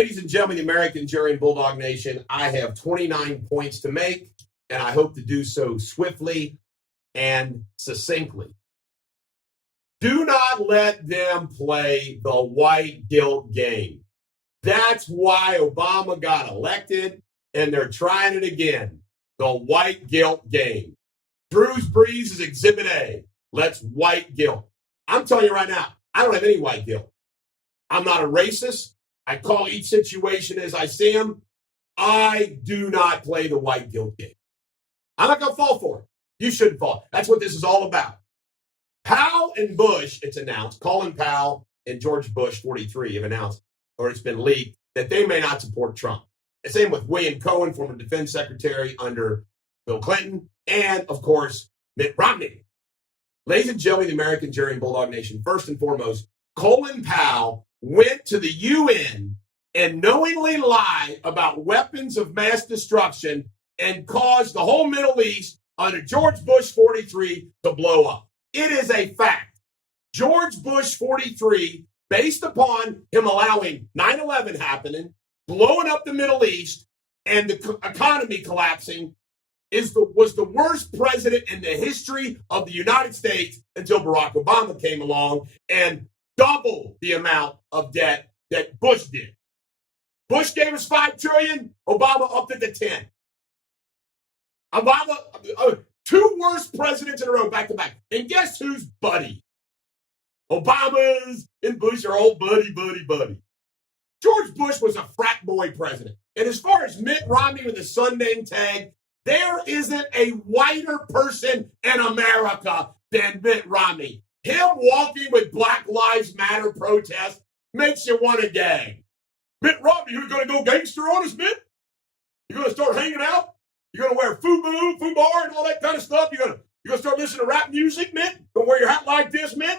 Ladies and gentlemen, the American jury and Bulldog Nation, I have 29 points to make, and I hope to do so swiftly and succinctly. Do not let them play the white guilt game. That's why Obama got elected, and they're trying it again. The white guilt game. Drew's Breeze is Exhibit A. Let's white guilt. I'm telling you right now, I don't have any white guilt. I'm not a racist. I call each situation as I see them. I do not play the white guilt game. I'm not going to fall for it. You shouldn't fall. That's what this is all about. Powell and Bush, it's announced, Colin Powell and George Bush, 43, have announced, or it's been leaked, that they may not support Trump. The same with William Cohen, former defense secretary under Bill Clinton, and, of course, Mitt Romney. Ladies and gentlemen, the American jury and Bulldog Nation, first and foremost, Colin Powell went to the UN and knowingly lied about weapons of mass destruction and caused the whole Middle East under George Bush 43 to blow up. It is a fact. George Bush 43, based upon him allowing 9/11 happening, blowing up the Middle East, and the economy collapsing, was the worst president in the history of the United States until Barack Obama came along and doubled the amount of debt that Bush did. Bush gave us $5 trillion. Obama upped it to 10. Obama, two worst presidents in a row, back to back. And guess who's buddy? Obama's and Bush are all buddy. George Bush was a frat boy president. And as far as Mitt Romney with the son name tag, there isn't a whiter person in America than Mitt Romney. Him walking with Black Lives Matter protests makes you want to gag. Mitt Romney, you're going to go gangster on us, Mitt? You're going to start hanging out? You're going to wear FUBAR and all that kind of stuff? You're going to start listening to rap music, Mitt? Going to wear your hat like this, Mitt?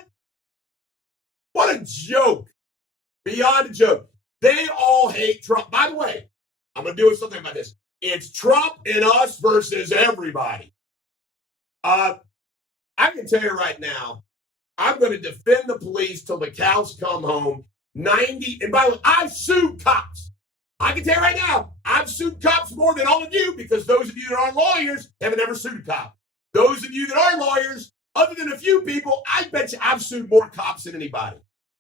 What a joke. Beyond a joke. They all hate Trump. By the way, I'm going to do something about this. It's Trump and us versus everybody. I can tell you right now, I'm going to defend the police till the cows come home. And by the way, I've sued cops. I can tell you right now, I've sued cops more than all of you because those of you that aren't lawyers haven't ever sued a cop. Those of you that are lawyers, other than a few people, I bet you I've sued more cops than anybody.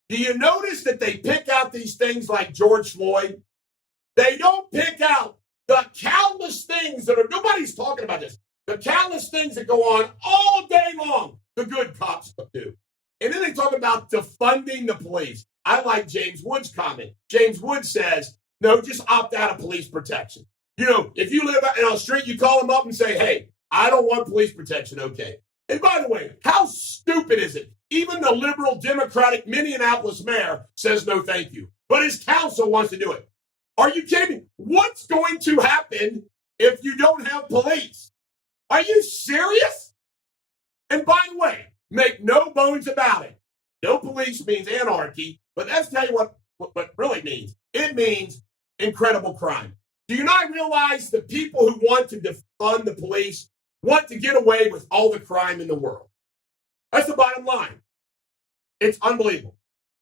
Do you notice that they pick out these things like George Floyd? They don't pick out the countless things that are, nobody's talking about this, the countless things that go on all day long, the good cops do. And then they talk about defunding the police. I like James Wood's comment. James Wood says, no, just opt out of police protection. You know, if you live out in a street, you call them up and say, hey, I don't want police protection, okay. And by the way, how stupid is it? Even the liberal Democratic Minneapolis mayor says no thank you, but his council wants to do it. Are you kidding me? What's going to happen if you don't have police? Are you serious? And by the way, make no bones about it. No police means anarchy, but that's tell you what really means. It means incredible crime. Do you not realize the people who want to defund the police want to get away with all the crime in the world? That's the bottom line. It's unbelievable.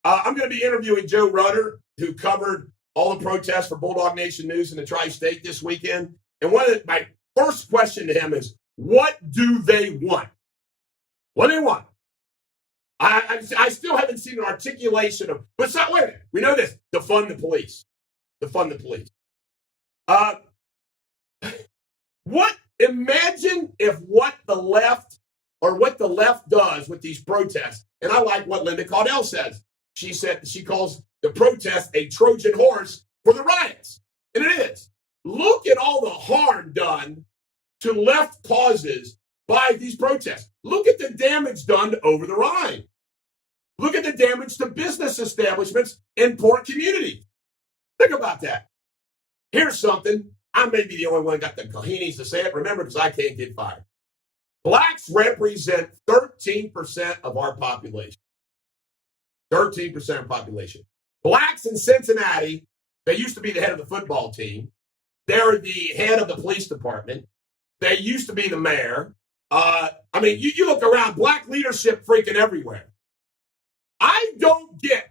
I'm going to be interviewing Joe Rutter, who covered all the protests for Bulldog Nation News in the Tri-State this weekend. And my first question to him is, what do they want? What do they want? I still haven't seen an articulation of, but wait a minute, we know this, defund the police. Defund the police. Imagine if what the left does with these protests, and I like what Linda Caudell says. She said she calls the protest a Trojan horse for the riots. And it is. Look at all the harm done to left causes by these protests. Look at the damage done over the Rhine. Look at the damage to business establishments in poor communities. Think about that. Here's something. I may be the only one that got the cojones to say it. Remember, because I can't get fired. Blacks represent 13% of our population. 13% of population. Blacks in Cincinnati, they used to be the head of the football team. They're the head of the police department. They used to be the mayor. You look around, black leadership freaking everywhere. I don't get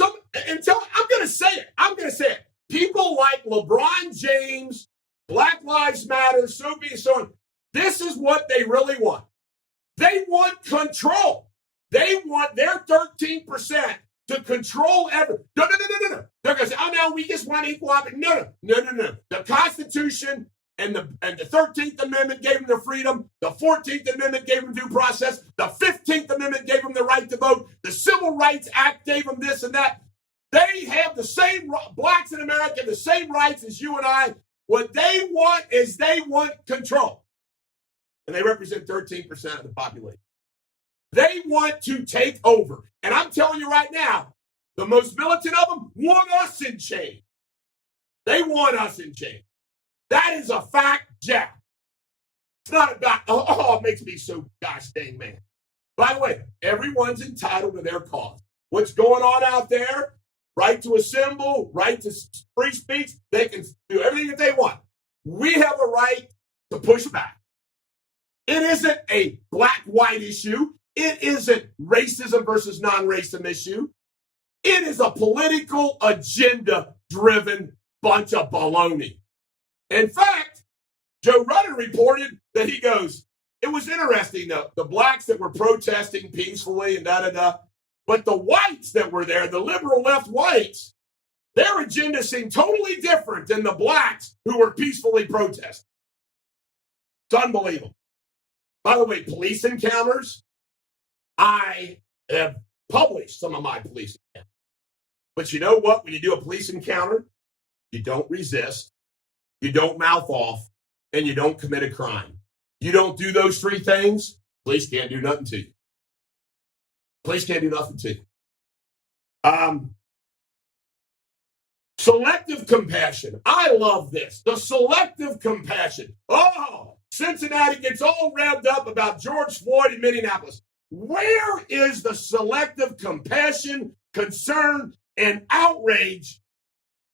I'm going to say it. People like LeBron James, Black Lives Matter, so be so on. This is what they really want. They want control. They want their 13% to control everything. No. They're going to say, oh, no, we just want equal opportunity. No. The Constitution and the 13th Amendment gave them the freedom. The 14th Amendment gave them due process. The 15th Amendment gave them the right to vote. The Civil Rights Act gave them this and that. They have the same, blacks in America, the same rights as you and I. What they want is they want control. And they represent 13% of the population. They want to take over. And I'm telling you right now, the most militant of them want us in chains. They want us in chains. That is a fact, Jack. It's not about, it makes me so gosh dang mad. By the way, everyone's entitled to their cause. What's going on out there? Right to assemble, right to free speech. They can do everything that they want. We have a right to push back. It isn't a black-white issue. It isn't racism versus non-racism issue. It is a political agenda-driven bunch of baloney. In fact, Joe Rudder reported that he goes, it was interesting, the blacks that were protesting peacefully and da-da-da, but the whites that were there, the liberal left whites, their agenda seemed totally different than the blacks who were peacefully protesting. It's unbelievable. By the way, police encounters, I have published some of my police encounters. But you know what? When you do a police encounter, you don't resist, you don't mouth off, and you don't commit a crime. You don't do those three things, police can't do nothing to you. Police can't do nothing to you. Selective compassion. I love this. The selective compassion. Oh, Cincinnati gets all revved up about George Floyd in Minneapolis. Where is the selective compassion, concern, and outrage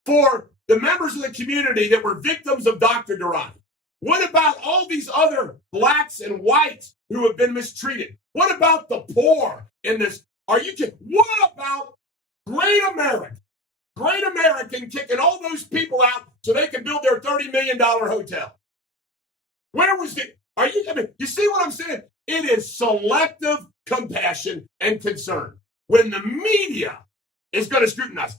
for the members of the community that were victims of Dr. Durrani? What about all these other blacks and whites who have been mistreated? What about the poor in this? Are you kidding? What about Great America? Great American kicking all those people out so they can build their $30 million hotel. Where was it? You see what I'm saying? It is selective compassion and concern. When the media is going to scrutinize,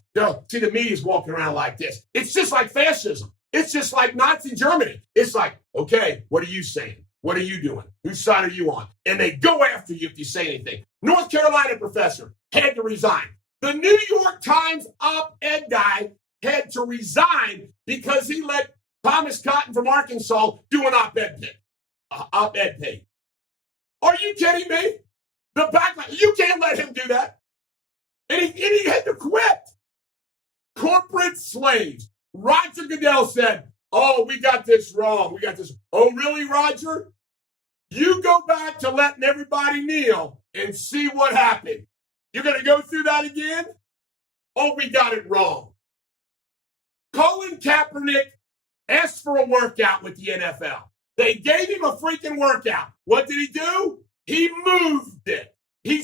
see, the media's walking around like this. It's just like fascism. It's just like Nazi Germany. It's like, okay, what are you saying? What are you doing? Whose side are you on? And they go after you if you say anything. North Carolina professor had to resign. The New York Times op-ed guy had to resign because he let Thomas Cotton from Arkansas do an op-ed page. Are you kidding me? The backlash, you can't let him do that. And he had to quit. Corporate slaves. Roger Goodell said, oh, we got this wrong. We got this. Oh, really, Roger? You go back to letting everybody kneel and see what happened. You're going to go through that again? Oh, we got it wrong. Colin Kaepernick asked for a workout with the NFL. They gave him a freaking workout. What did he do? He moved it. He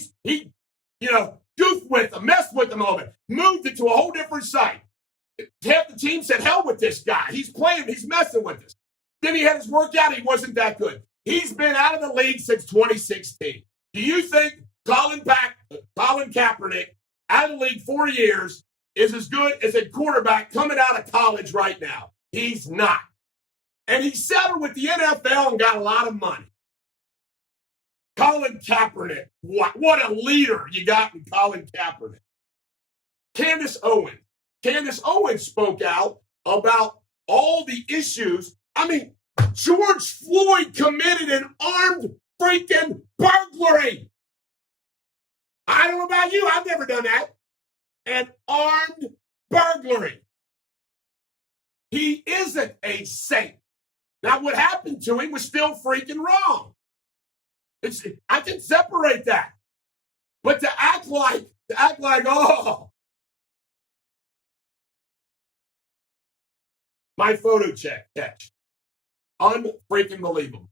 goofed with them, messed with them a little bit, moved it to a whole different site. Half the team said, hell with this guy. He's playing, he's messing with us. Then he had his workout, he wasn't that good. He's been out of the league since 2016. Do you think Colin Kaepernick, out of the league 4 years, is as good as a quarterback coming out of college right now? He's not. And he settled with the NFL and got a lot of money. Colin Kaepernick, what a leader you got in Colin Kaepernick. Candace Owens spoke out about all the issues. I mean, George Floyd committed an armed freaking burglary. I don't know about you. I've never done that. An armed burglary. He isn't a saint. Now, what happened to him was still freaking wrong. I can separate that. But to act like, oh, my photo catch. Unfreaking believable.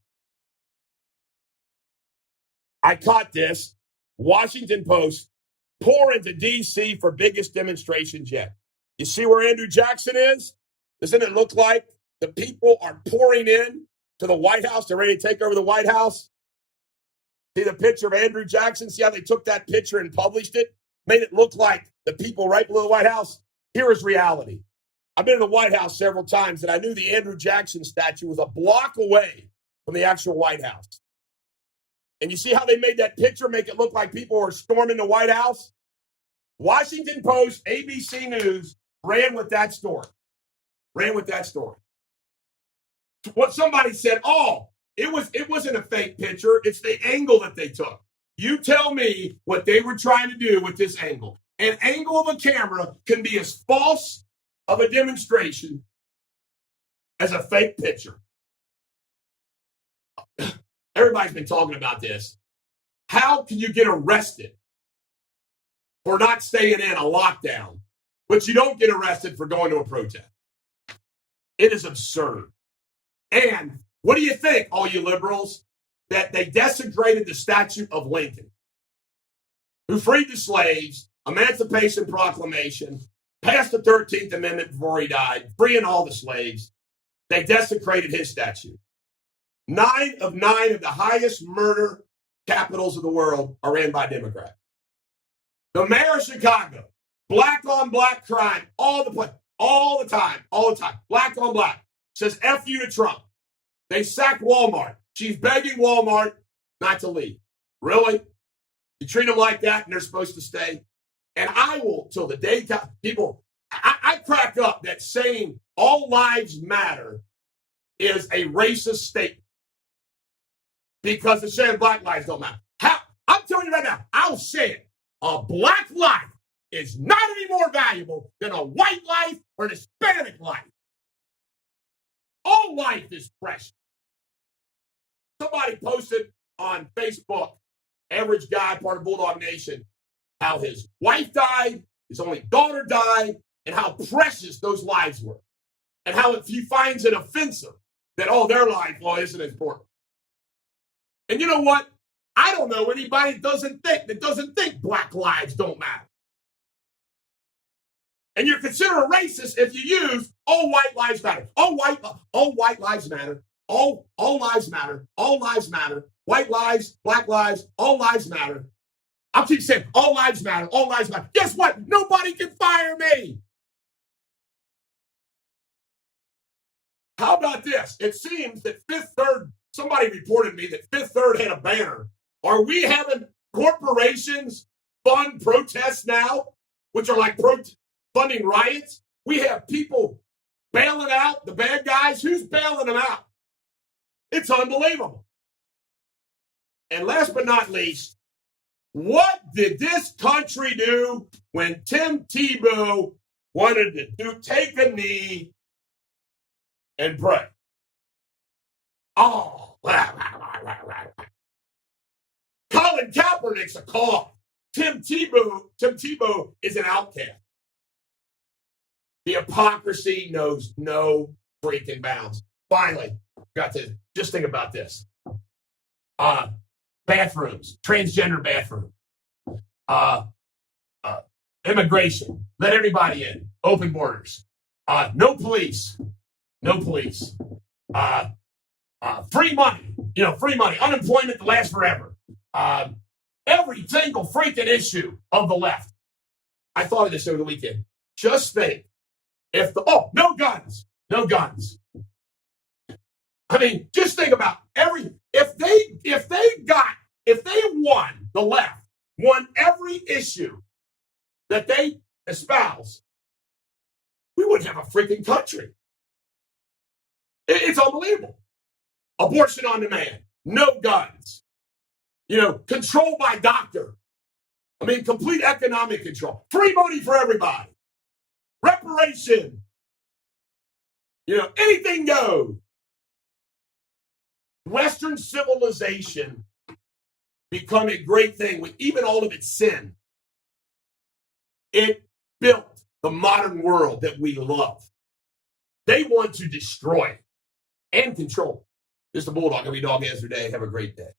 I caught this. Washington Post, pour into D.C. for biggest demonstrations yet. You see where Andrew Jackson is? Doesn't it look like the people are pouring in to the White House? They're ready to take over the White House. See the picture of Andrew Jackson? See how they took that picture and published it? Made it look like the people right below the White House? Here is reality. I've been in the White House several times, and I knew the Andrew Jackson statue was a block away from the actual White House. And you see how they made that picture make it look like people were storming the White House? Washington Post, ABC News ran with that story. What somebody said, it wasn't a fake picture. It's the angle that they took. You tell me what they were trying to do with this angle. An angle of a camera can be as false of a demonstration as a fake picture. Everybody's been talking about this. How can you get arrested for not staying in a lockdown, but you don't get arrested for going to a protest? It is absurd. And what do you think, all you liberals, that they desecrated the statue of Lincoln, who freed the slaves, Emancipation Proclamation, passed the 13th Amendment before he died, freeing all the slaves. They desecrated his statue. 9 of the highest murder capitals of the world are ran by Democrats. The mayor of Chicago, black on black crime, all the time, black on black, says F you to Trump. They sacked Walmart. She's begging Walmart not to leave. Really? You treat them like that and they're supposed to stay? And I will, till the day people, I crack up that saying all lives matter is a racist statement because it's saying black lives don't matter. I'm telling you right now, I'll say it. A black life is not any more valuable than a white life or an Hispanic life. All life is precious. Somebody posted on Facebook, average guy, part of Bulldog Nation, how his wife died, his only daughter died, and how precious those lives were. And how if he finds it offensive that, their life, isn't important. And you know what? I don't know anybody that doesn't think black lives don't matter. And you're considered a racist if you use all white lives matter. All white lives matter. All lives matter. All lives matter. White lives, black lives, all lives matter. I'll keep saying all lives matter. All lives matter. Guess what? Nobody can fire me. How about this? It seems that Fifth Third, somebody reported me that Fifth Third had a banner. Are we having corporations fund protests now, which are like funding riots? We have people bailing out the bad guys. Who's bailing them out? It's unbelievable. And last but not least, what did this country do when Tim Tebow wanted to take a knee and pray? Colin Kaepernick's a call. Tim Tebow is an outcast. The hypocrisy knows no freaking bounds. Finally, got to just think about this. Bathrooms, transgender bathroom, immigration, let everybody in, open borders, no police, free money, unemployment to last forever. Every single freaking issue of the left. I thought of this over the weekend. Just think if no guns. I mean, just think about if the left won every issue that they espouse, we wouldn't have a freaking country. It's unbelievable. Abortion on demand, no guns, control by doctor. I mean, complete economic control, free money for everybody, reparation, anything goes. Western civilization become a great thing with even all of its sin. It built the modern world that we love. They want to destroy it and control it. This is the Bulldog. Every dog has their day. Have a great day.